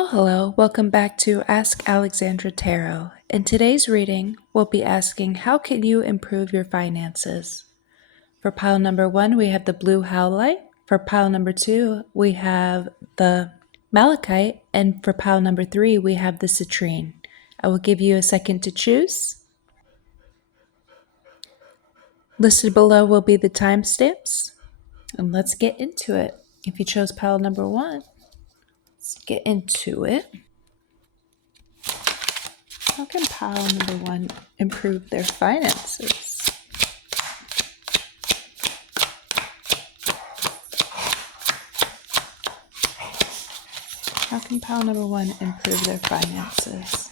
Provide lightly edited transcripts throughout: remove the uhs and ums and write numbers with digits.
Well, hello. Welcome back to Ask Alexandra Tarot. In today's reading, we'll be asking, how can you improve your finances? For pile number 1, we have the blue howlite. For pile number 2, we have the malachite. And for pile number 3, we have the citrine. I will give you a second to choose. Listed below will be the timestamps. And let's get into it. If you chose pile number 1, let's get into it. How can pile number 1 improve their finances? How can pile number 1 improve their finances?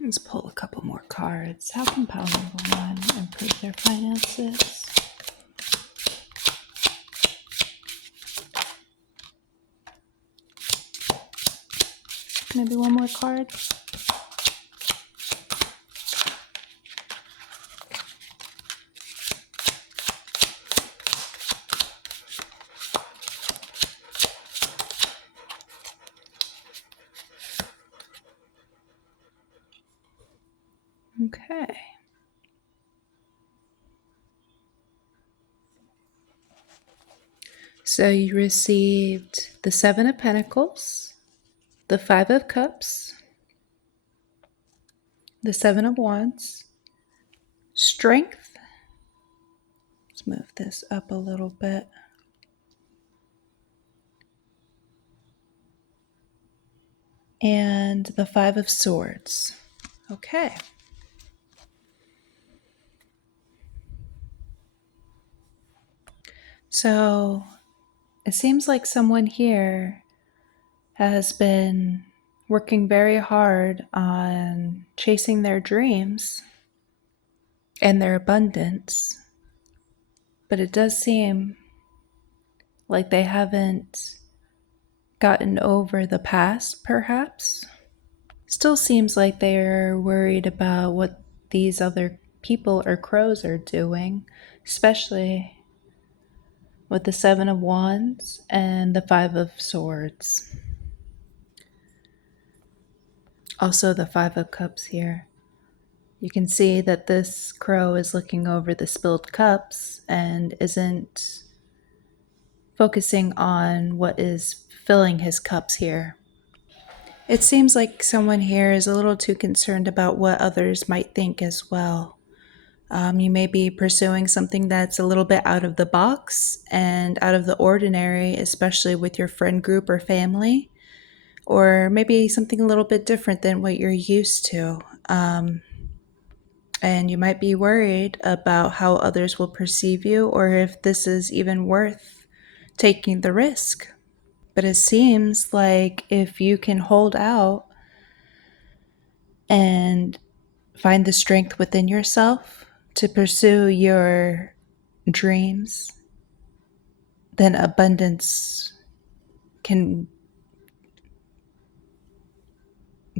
Let's pull a couple more cards. How can pile number 1 improve their finances? Maybe one more card. Okay. So you received the 7 of Pentacles, the 5 of Cups, the 7 of Wands, Strength. Let's move this up a little bit. And the 5 of Swords. Okay. So it seems like someone here has been working very hard on chasing their dreams and their abundance, but it does seem like they haven't gotten over the past, perhaps. Still seems like they're worried about what these other people or crows are doing, especially with the 7 of Wands and the 5 of Swords. Also the 5 of Cups here. You can see that this crow is looking over the spilled cups and isn't focusing on what is filling his cups here. It seems like someone here is a little too concerned about what others might think as well. You may be pursuing something that's a little bit out of the box and out of the ordinary, especially with your friend group or family, or maybe something a little bit different than what you're used to. And you might be worried about how others will perceive you, or if this is even worth taking the risk. But it seems like if you can hold out and find the strength within yourself to pursue your dreams, then abundance can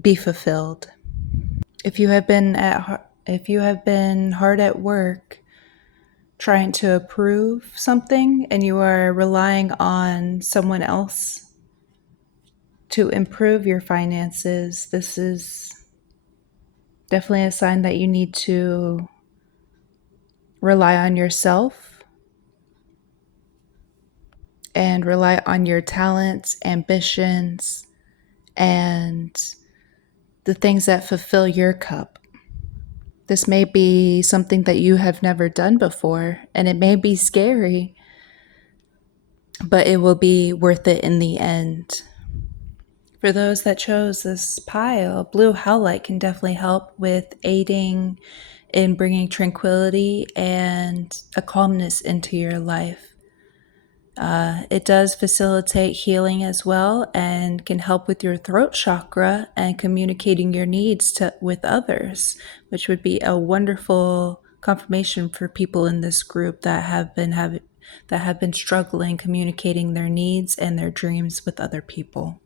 be fulfilled. If you have been hard at work trying to approve something and you are relying on someone else to improve your finances, this is definitely a sign that you need to rely on yourself and rely on your talents, ambitions, and the things that fulfill your cup. This may be something that you have never done before, and it may be scary, but it will be worth it in the end. For those that chose this pile, blue howlite can definitely help with aiding in bringing tranquility and a calmness into your life. It does facilitate healing as well and can help with your throat chakra and communicating your needs with others, which would be a wonderful confirmation for people in this group that have been struggling communicating their needs and their dreams with other people.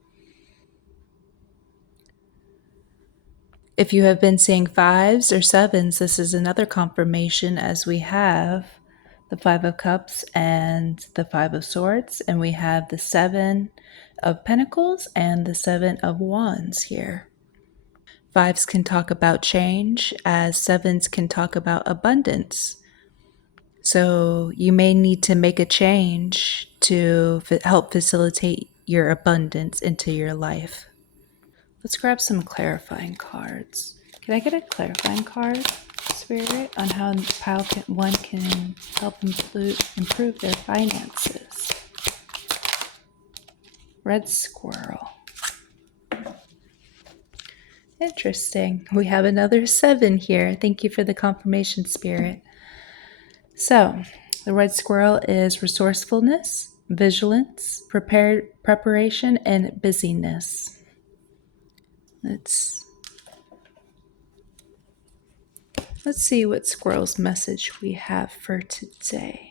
If you have been seeing fives or sevens, this is another confirmation, as we have the Five of Cups and the Five of Swords, and we have the Seven of Pentacles and the Seven of Wands here. Fives can talk about change, as sevens can talk about abundance. So you may need to make a change to help facilitate your abundance into your life. Let's grab some clarifying cards. Can I get a clarifying card, Spirit, on how one can help improve their finances? Red squirrel. Interesting. We have another 7 here. Thank you for the confirmation, Spirit. So, the red squirrel is resourcefulness, vigilance, preparation, and busyness. Let's see what squirrel's message we have for today.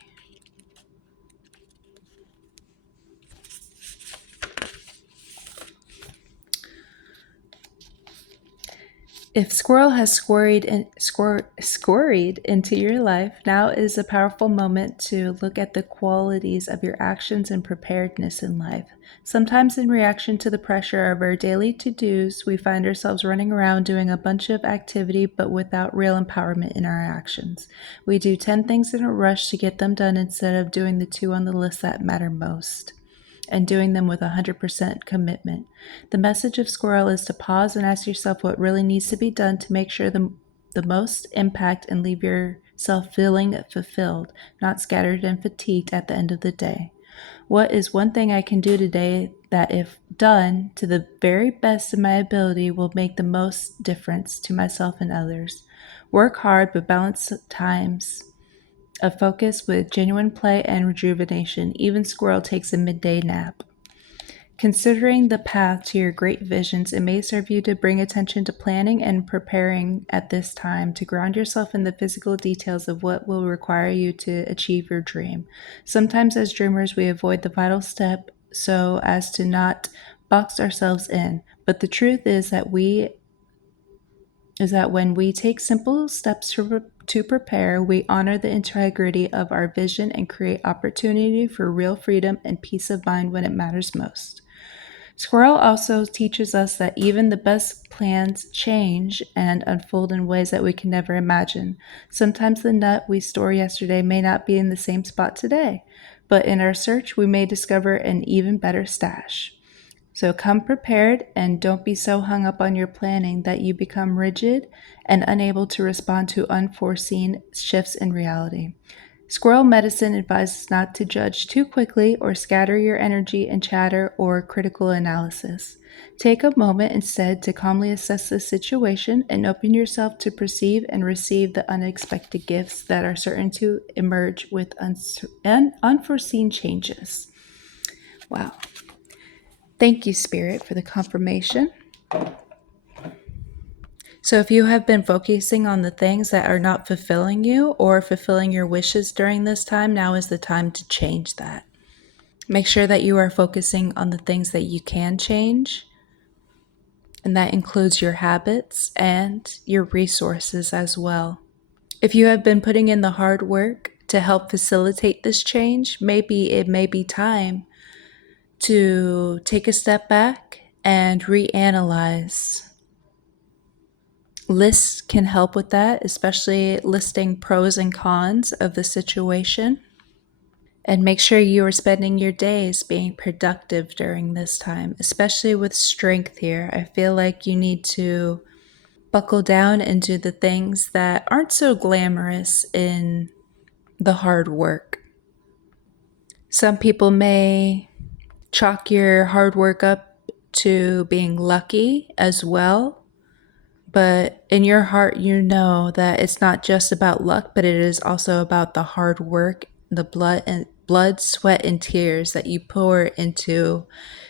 If squirrel has scurried into your life, now is a powerful moment to look at the qualities of your actions and preparedness in life. Sometimes in reaction to the pressure of our daily to-dos, we find ourselves running around doing a bunch of activity but without real empowerment in our actions. We do 10 things in a rush to get them done instead of doing the 2 on the list that matter most, and doing them with 100% commitment. The message of Squirrel is to pause and ask yourself what really needs to be done to make sure the most impact and leave yourself feeling fulfilled, not scattered and fatigued at the end of the day. What is one thing I can do today that, if done to the very best of my ability, will make the most difference to myself and others? Work hard, but balance times of focus with genuine play and rejuvenation. Even Squirrel takes a midday nap. Considering the path to your great visions, it may serve you to bring attention to planning and preparing at this time to ground yourself in the physical details of what will require you to achieve your dream. Sometimes as dreamers, we avoid the vital step so as to not box ourselves in. But the truth is that when we take simple steps to prepare, we honor the integrity of our vision and create opportunity for real freedom and peace of mind when it matters most. Squirrel also teaches us that even the best plans change and unfold in ways that we can never imagine. Sometimes the nut we store yesterday may not be in the same spot today, but in our search, we may discover an even better stash. So come prepared and don't be so hung up on your planning that you become rigid and unable to respond to unforeseen shifts in reality. Squirrel medicine advises not to judge too quickly or scatter your energy in chatter or critical analysis. Take a moment instead to calmly assess the situation and open yourself to perceive and receive the unexpected gifts that are certain to emerge with unforeseen changes. Wow. Thank you, Spirit, for the confirmation. So if you have been focusing on the things that are not fulfilling you or fulfilling your wishes during this time, now is the time to change that. Make sure that you are focusing on the things that you can change, and that includes your habits and your resources as well. If you have been putting in the hard work to help facilitate this change, maybe it may be time to take a step back and reanalyze. Lists can help with that, especially listing pros and cons of the situation. And make sure you are spending your days being productive during this time, especially with strength here. I feel like you need to buckle down and do the things that aren't so glamorous in the hard work. Some people may chalk your hard work up to being lucky as well. But in your heart, you know that it's not just about luck, but it is also about the hard work, the blood blood, sweat, and tears that you pour into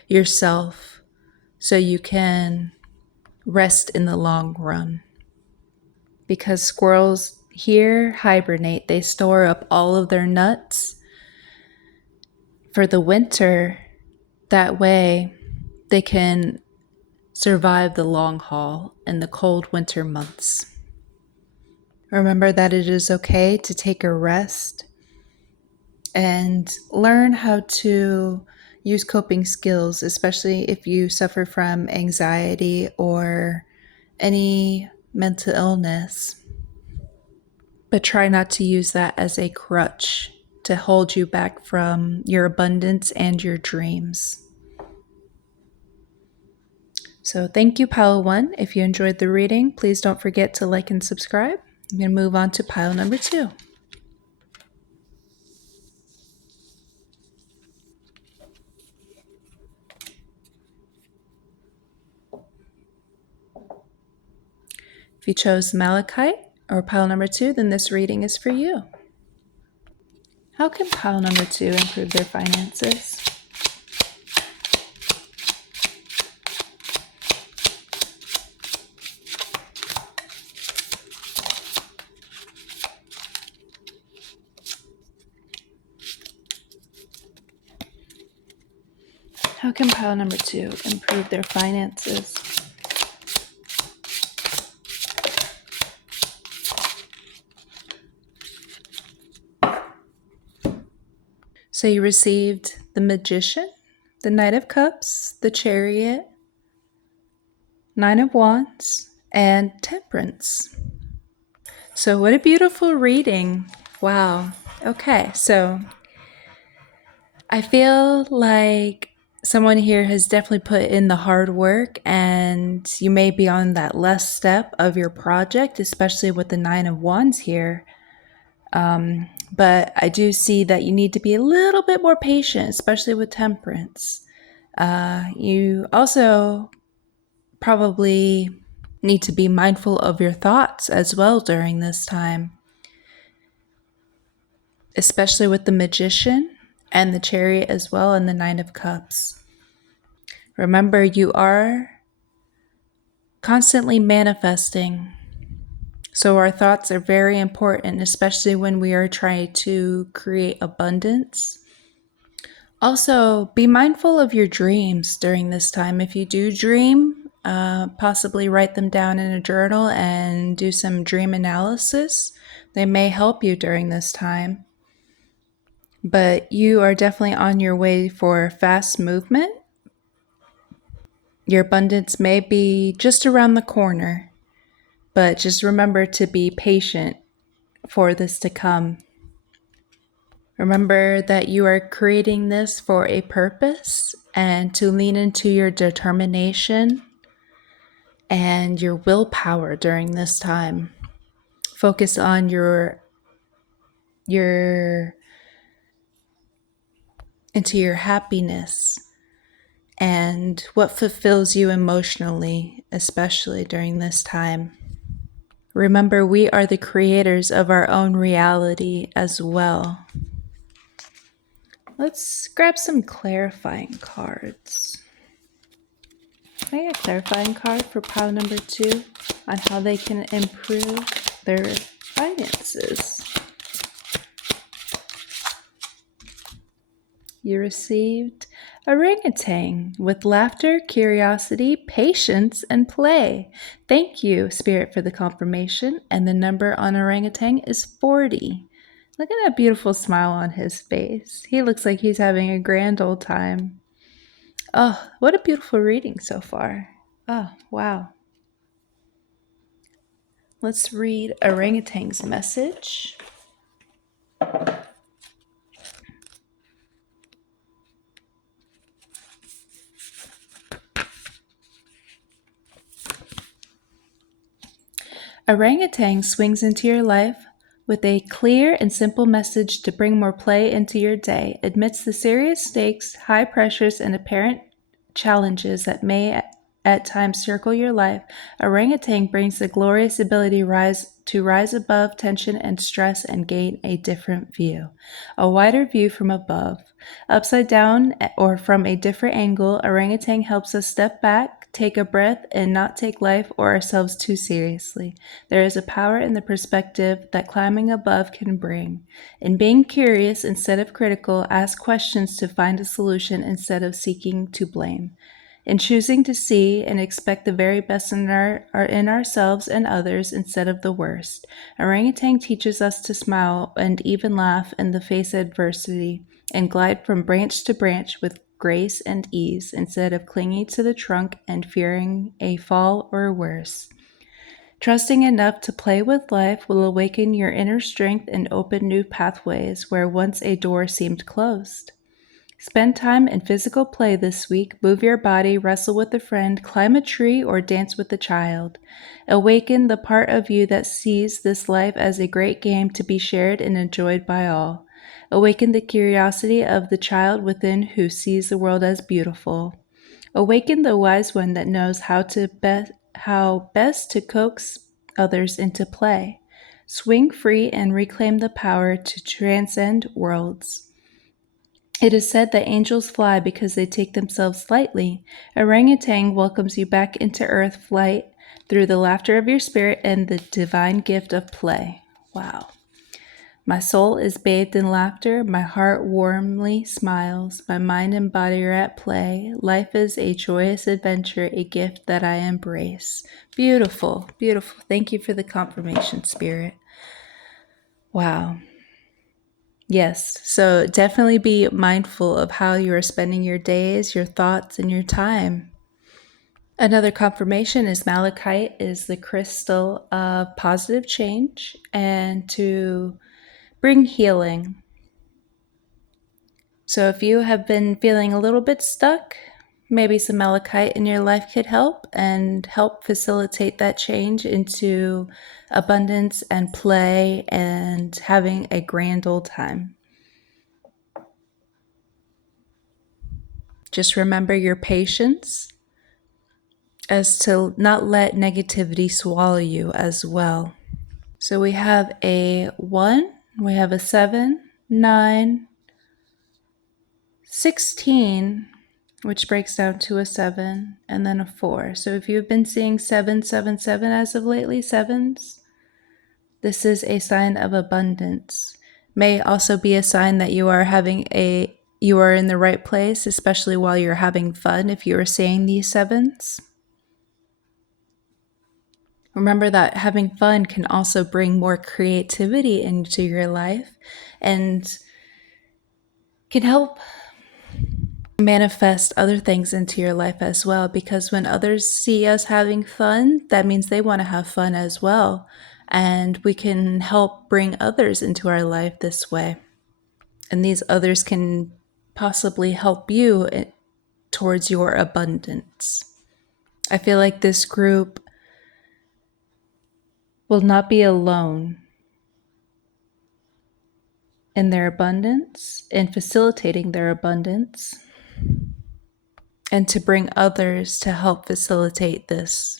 yourself so you can rest in the long run. Because squirrels here hibernate, they store up all of their nuts for the winter. That way they can survive the long haul in the cold winter months. Remember that it is okay to take a rest and learn how to use coping skills, especially if you suffer from anxiety or any mental illness. But try not to use that as a crutch to hold you back from your abundance and your dreams. So thank you, pile 1. If you enjoyed the reading, please don't forget to like and subscribe. I'm going to move on to pile number 2. If you chose Malachite or pile number 2, then this reading is for you. How can pile number 2 improve their finances? How can pile number 2 improve their finances? So you received the Magician, the Knight of Cups, the Chariot, Nine of Wands, and Temperance. So what a beautiful reading. Wow. Okay, so I feel like someone here has definitely put in the hard work, and you may be on that last step of your project, especially with the Nine of Wands here. But I do see that you need to be a little bit more patient, especially with Temperance. You also probably need to be mindful of your thoughts as well during this time, especially with the Magician and the Chariot as well, and the Nine of Cups. Remember, you are constantly manifesting. So our thoughts are very important, especially when we are trying to create abundance. Also, be mindful of your dreams during this time. If you do dream, possibly write them down in a journal and do some dream analysis. They may help you during this time. But you are definitely on your way for fast movement. Your abundance may be just around the corner, but just remember to be patient for this to come. Remember that you are creating this for a purpose, and to lean into your determination and your willpower during this time. Focus on your happiness and what fulfills you emotionally, especially during this time. Remember, we are the creators of our own reality as well. Let's grab some clarifying cards. Can I get a clarifying card for pile number 2 on how they can improve their finances? You received orangutan with laughter, curiosity, patience, and play. Thank you, Spirit, for the confirmation. And the number on orangutan is 40. Look at that beautiful smile on his face. He looks like he's having a grand old time. Oh, what a beautiful reading so far. Oh, wow. Let's read orangutan's message. Orangutan swings into your life with a clear and simple message to bring more play into your day. Amidst the serious stakes, high pressures, and apparent challenges that may at times circle your life, orangutan brings the glorious ability to rise above tension and stress and gain a different view, a wider view from above. Upside down or from a different angle, orangutan helps us step back, take a breath, and not take life or ourselves too seriously. There is a power in the perspective that climbing above can bring. In being curious instead of critical, ask questions to find a solution instead of seeking to blame. In choosing to see and expect the very best in ourselves and others instead of the worst, orangutan teaches us to smile and even laugh in the face of adversity and glide from branch to branch with grace and ease instead of clinging to the trunk and fearing a fall or worse. Trusting enough to play with life will awaken your inner strength and open new pathways where once a door seemed closed. Spend time in physical play this week. Move your body, wrestle with a friend, climb a tree, or dance with a child. Awaken the part of you that sees this life as a great game to be shared and enjoyed by all. Awaken the curiosity of the child within who sees the world as beautiful. Awaken the wise one that knows how best to coax others into play. Swing free and reclaim the power to transcend worlds. It is said that angels fly because they take themselves lightly. Orangutan welcomes you back into earth flight through the laughter of your spirit and the divine gift of play. Wow. My soul is bathed in laughter, my heart warmly smiles, my mind and body are at play. Life is a joyous adventure, a gift that I embrace. Beautiful, beautiful. Thank you for the confirmation, Spirit. Wow. Yes, so definitely be mindful of how you are spending your days, your thoughts, and your time. Another confirmation is malachite is the crystal of positive change and to bring healing. So if you have been feeling a little bit stuck, maybe some malachite in your life could help and help facilitate that change into abundance and play and having a grand old time. Just remember your patience as to not let negativity swallow you as well. So we have a 1, we have a 7, 9, 16, which breaks down to a 7, and then a 4. So if you've been seeing 777 as of lately, sevens, this is a sign of abundance. May also be a sign that you are in the right place, especially while you're having fun if you are seeing these sevens. Remember that having fun can also bring more creativity into your life and can help manifest other things into your life as well, because when others see us having fun, that means they want to have fun as well. And we can help bring others into our life this way. And these others can possibly help you towards your abundance. I feel like this group will not be alone in their abundance, in facilitating their abundance, and to bring others to help facilitate this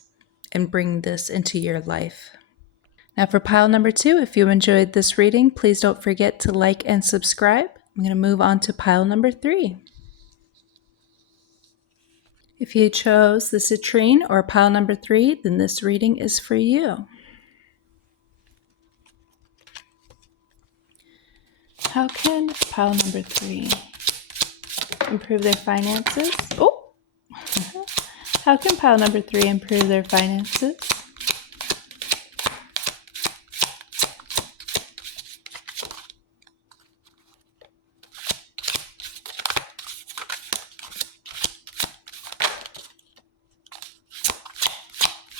and bring this into your life. Now for pile number 2, if you enjoyed this reading, please don't forget to like and subscribe. I'm going to move on to pile number 3. If you chose the citrine or pile number 3, then this reading is for you. How can pile number 3 improve their finances? Oh! How can pile number 3 improve their finances?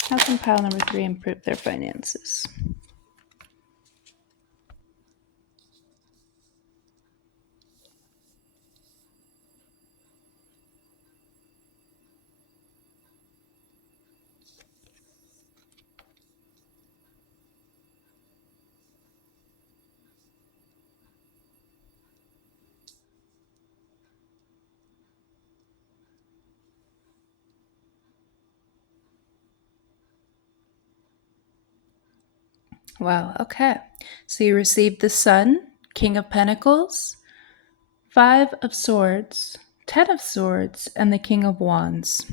How can pile number 3 improve their finances? Wow, okay. So you received the Sun, King of Pentacles, Five of Swords, Ten of Swords, and the King of Wands.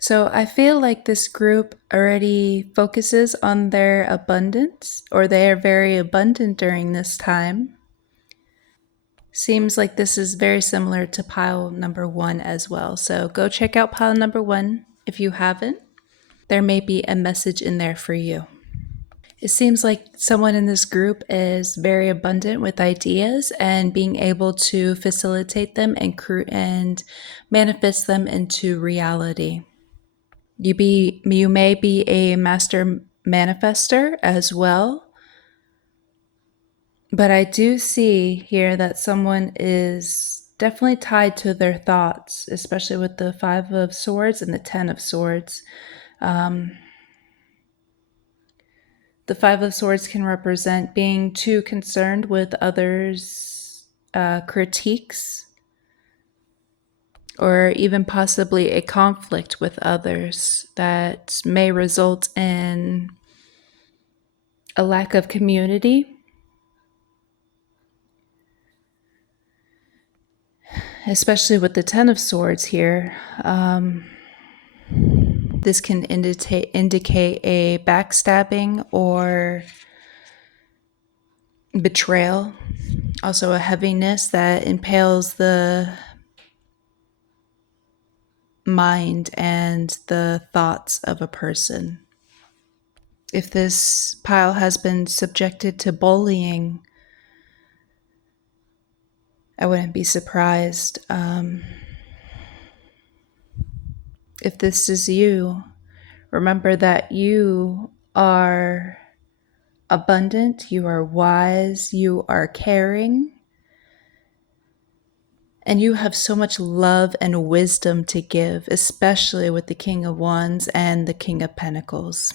So I feel like this group already focuses on their abundance, or they are very abundant during this time. Seems like this is very similar to pile number 1 as well. So go check out pile number 1 if you haven't. There may be a message in there for you. It seems like someone in this group is very abundant with ideas and being able to facilitate them and manifest them into reality. You may be a master manifester as well, but I do see here that someone is definitely tied to their thoughts, especially with the Five of Swords and the Ten of Swords. The Five of Swords can represent being too concerned with others' critiques, or even possibly a conflict with others that may result in a lack of community. Especially with the Ten of Swords here. This can indicate a backstabbing or betrayal. Also a heaviness that impales the mind and the thoughts of a person. If this pile has been subjected to bullying, I wouldn't be surprised. If this is you, remember that you are abundant, you are wise, you are caring, and you have so much love and wisdom to give, especially with the King of Wands and the King of Pentacles.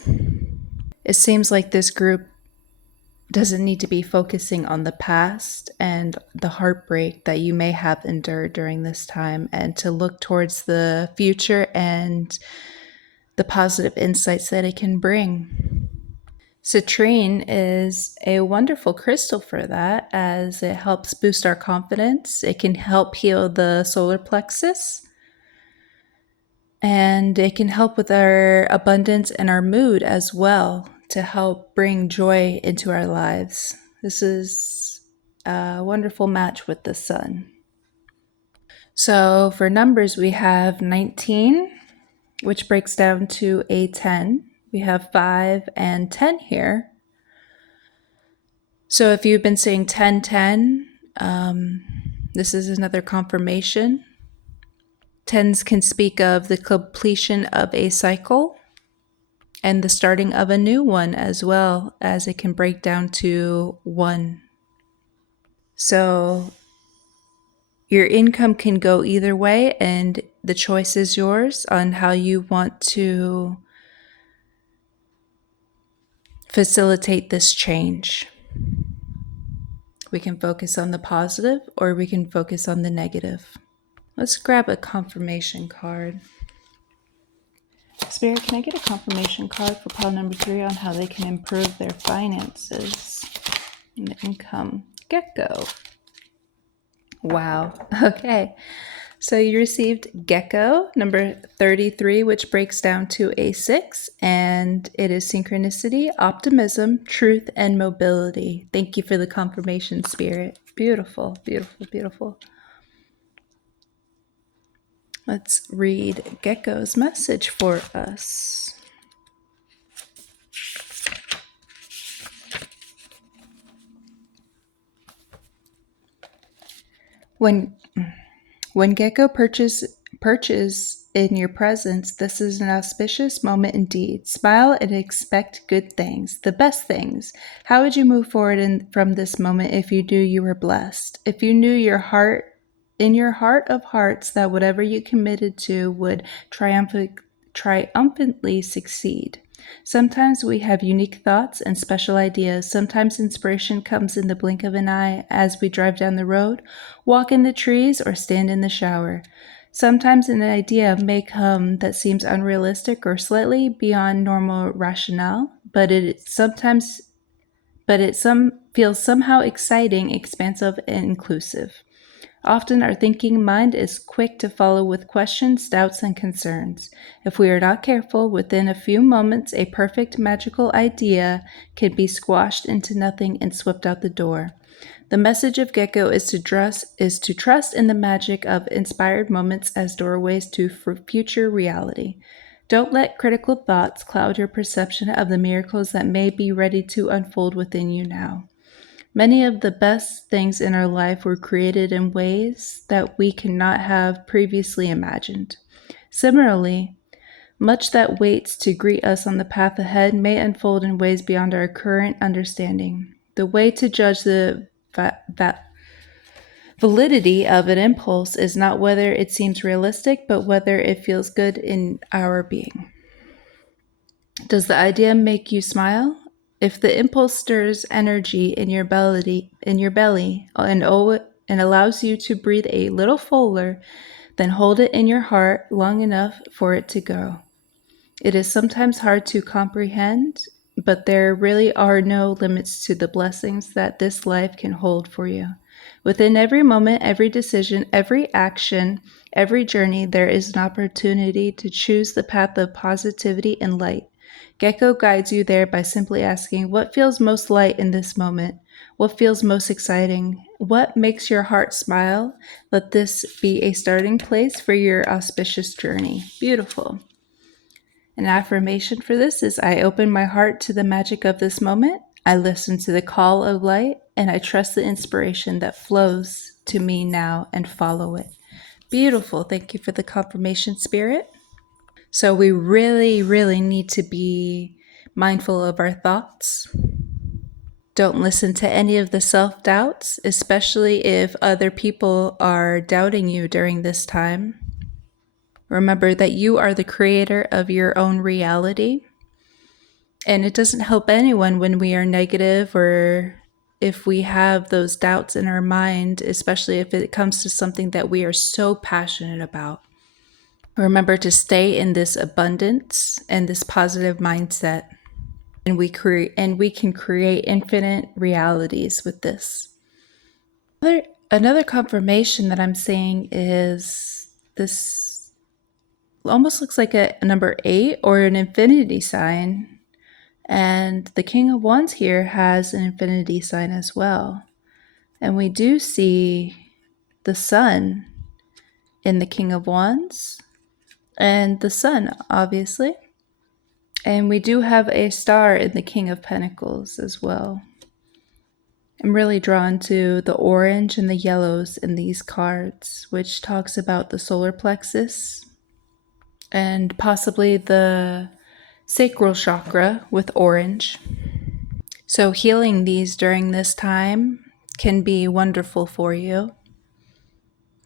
It seems like this group doesn't need to be focusing on the past and the heartbreak that you may have endured during this time, and to look towards the future and the positive insights that it can bring. Citrine is a wonderful crystal for that, as it helps boost our confidence. It can help heal the solar plexus, and it can help with our abundance and our mood as well, to help bring joy into our lives. This is a wonderful match with the Sun. So for numbers, we have 19, which breaks down to a 10. We have 5 and 10 here. So if you've been saying 10, 10, this is another confirmation. Tens can speak of the completion of a cycle and the starting of a new one, as well as it can break down to 1. So your income can go either way, and the choice is yours on how you want to facilitate this change. We can focus on the positive, or we can focus on the negative. Let's grab a confirmation card. Spirit, can I get a confirmation card for pile number 3 on how they can improve their finances and the income? Gecko. Wow. Okay. So you received Gecko, number 33, which breaks down to a 6, and it is synchronicity, optimism, truth, and mobility. Thank you for the confirmation, Spirit. Beautiful, beautiful, beautiful. Let's read Gecko's message for us. When Gecko perches in your presence, this is an auspicious moment indeed. Smile and expect good things, the best things. How would you move forward from this moment if you knew you were blessed? If you knew in your heart of hearts that whatever you committed to would triumphantly succeed. Sometimes we have unique thoughts and special ideas. Sometimes inspiration comes in the blink of an eye as we drive down the road, walk in the trees, or stand in the shower. Sometimes an idea may come that seems unrealistic or slightly beyond normal rationale, but but it feels somehow exciting, expansive, and inclusive. Often our thinking mind is quick to follow with questions, doubts, and concerns. If we are not careful, within a few moments, a perfect magical idea can be squashed into nothing and swept out the door. The message of Gecko is to trust in the magic of inspired moments as doorways to future reality. Don't let critical thoughts cloud your perception of the miracles that may be ready to unfold within you now. Many of the best things in our life were created in ways that we cannot have previously imagined. Similarly, much that waits to greet us on the path ahead may unfold in ways beyond our current understanding. The way to judge the validity of an impulse is not whether it seems realistic, but whether it feels good in our being. Does the idea make you smile? If the impulse stirs energy in your belly and allows you to breathe a little fuller, then hold it in your heart long enough for it to go. It is sometimes hard to comprehend, but there really are no limits to the blessings that this life can hold for you. Within every moment, every decision, every action, every journey, there is an opportunity to choose the path of positivity and light. Gecko guides you there by simply asking, what feels most light in this moment? What feels most exciting? What makes your heart smile? Let this be a starting place for your auspicious journey. Beautiful. An affirmation for this is I open my heart to the magic of this moment. I listen to the call of light, and I trust the inspiration that flows to me now and follow it. Beautiful. Thank you for the confirmation, Spirit. So we really, really need to be mindful of our thoughts. Don't listen to any of the self-doubts, especially if other people are doubting you during this time. Remember that you are the creator of your own reality. And it doesn't help anyone when we are negative or if we have those doubts in our mind, especially if it comes to something that we are so passionate about. Remember to stay in this abundance and this positive mindset. And we can create infinite realities with this. Another confirmation that I'm seeing is this almost looks like a number 8 or an infinity sign. And the King of Wands here has an infinity sign as well. And we do see the sun in the King of Wands and the sun, obviously. And we do have a star in the King of Pentacles as well. I'm really drawn to the orange and the yellows in these cards, which talks about the solar plexus and possibly the sacral chakra with orange. So healing these during this time can be wonderful for you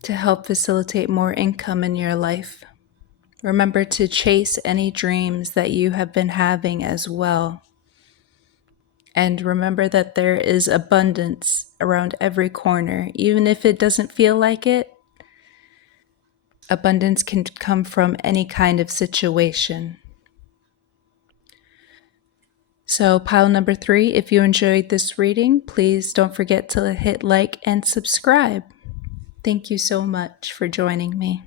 to help facilitate more income in your life. Remember to chase any dreams that you have been having as well. And remember that there is abundance around every corner. Even if it doesn't feel like it, abundance can come from any kind of situation. So pile number 3, if you enjoyed this reading, please don't forget to hit like and subscribe. Thank you so much for joining me.